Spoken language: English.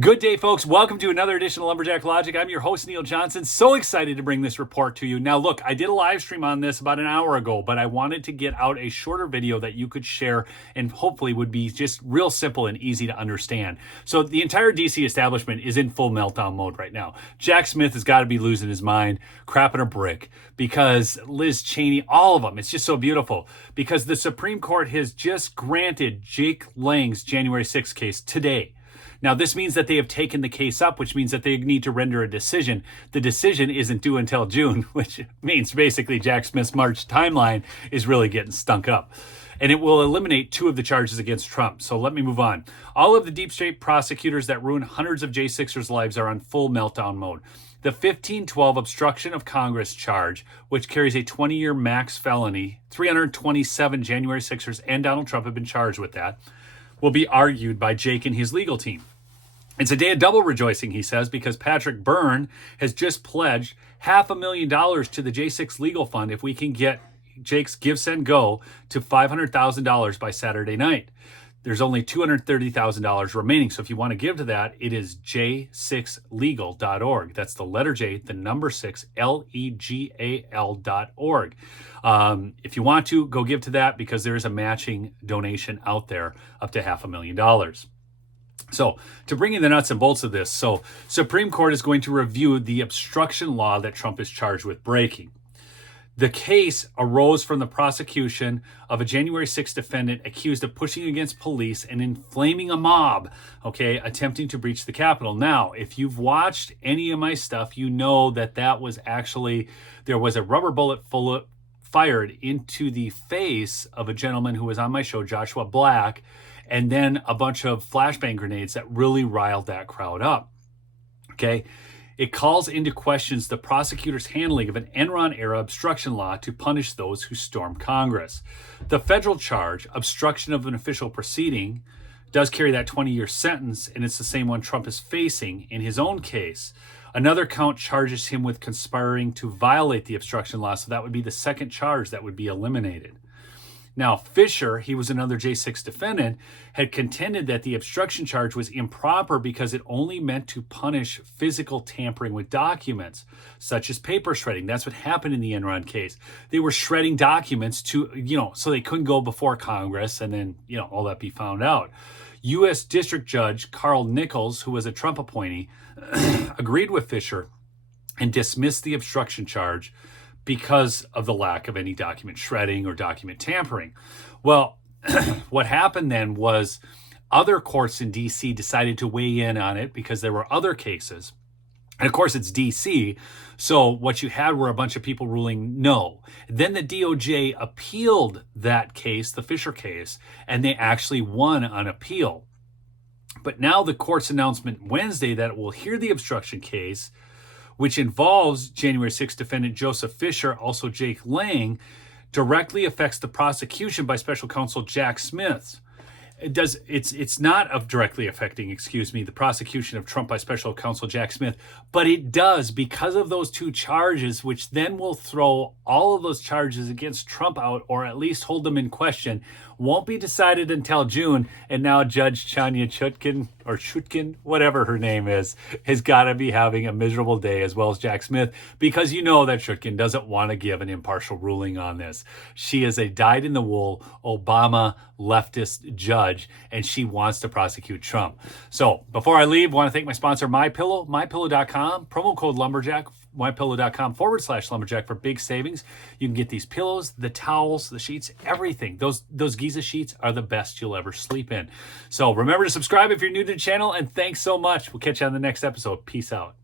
Good day, folks. Welcome to another edition of Lumberjack Logic. I'm your host, Neil Johnson. So excited to bring this report to you. Now, look, I did a live stream on this about an hour ago, but I wanted to get out a shorter video that you could share and hopefully would be just real simple and easy to understand. So the entire DC establishment is in full meltdown mode right now. Jack Smith has got to be losing his mind, crapping a brick, because Liz Cheney, all of them, it's just so beautiful, because the Supreme Court has just granted Jake Lang's January 6th case today. Now, this means that they have taken the case up, which means that they need to render a decision. The decision isn't due until June, which means basically Jack Smith's March timeline is really getting stunk up. And it will eliminate two of the charges against Trump. So let me move on. All of the deep state prosecutors that ruined hundreds of J6ers' lives are on full meltdown mode. The 1512 obstruction of Congress charge, which carries a 20-year max felony, 327 January 6ers and Donald Trump have been charged with that, will be argued by Jake and his legal team. It's a day of double rejoicing, he says, because Patrick Byrne has just pledged $500,000 to the J6 legal fund if we can get Jake's Give, Send, Go to $500,000 by Saturday night. There's only $230,000 remaining. So if you want to give to that, it is j6legal.org. That's the letter J, the number 6, legal.org. If you want to, go give to that because there is a matching donation out there up to $500,000. So to bring in the nuts and bolts of this, so Supreme Court is going to review the obstruction law that Trump is charged with breaking. The case arose from the prosecution of a January 6th defendant accused of pushing against police and inflaming a mob, attempting to breach the Capitol. Now, if you've watched any of my stuff, you know that was actually, there was a rubber bullet fired into the face of a gentleman who was on my show, Joshua Black, and then a bunch of flashbang grenades that really riled that crowd up. It calls into questions the prosecutor's handling of an Enron-era obstruction law to punish those who storm Congress. The federal charge, obstruction of an official proceeding, does carry that 20-year sentence, and it's the same one Trump is facing in his own case. Another count charges him with conspiring to violate the obstruction law, so that would be the second charge that would be eliminated. Now, Fisher, he was another J6 defendant, had contended that the obstruction charge was improper because it only meant to punish physical tampering with documents, such as paper shredding. That's what happened in the Enron case. They were shredding documents so they couldn't go before Congress and then, all that be found out. US District Judge Carl Nichols, who was a Trump appointee, agreed with Fisher and dismissed the obstruction charge because of the lack of any document shredding or document tampering. Well, what happened then was other courts in D.C. decided to weigh in on it because there were other cases. And of course, it's D.C., so what you had were a bunch of people ruling no. Then the DOJ appealed that case, the Fisher case, and they actually won on appeal. But now the court's announcement Wednesday that it will hear the obstruction case, which involves January 6th defendant Joseph Fisher, also Jake Lang, directly affects the prosecution by special counsel Jack Smith. It's not of directly affecting, the prosecution of Trump by special counsel Jack Smith, but it does because of those two charges, which then will throw all of those charges against Trump out, or at least hold them in question. Won't be decided until June, and now Judge Chanya Chutkin, whatever her name is, has got to be having a miserable day, as well as Jack Smith, because you know that Chutkin doesn't want to give an impartial ruling on this. She is a dyed-in-the-wool Obama leftist judge, and she wants to prosecute Trump. So before I leave, I want to thank my sponsor, MyPillow, MyPillow.com, promo code Lumberjack, MyPillow.com/Lumberjack for big savings. You can get these pillows, the towels, the sheets, everything. Those Giza sheets are the best you'll ever sleep in. So remember to subscribe if you're new to the channel, and thanks so much. We'll catch you on the next episode. Peace out.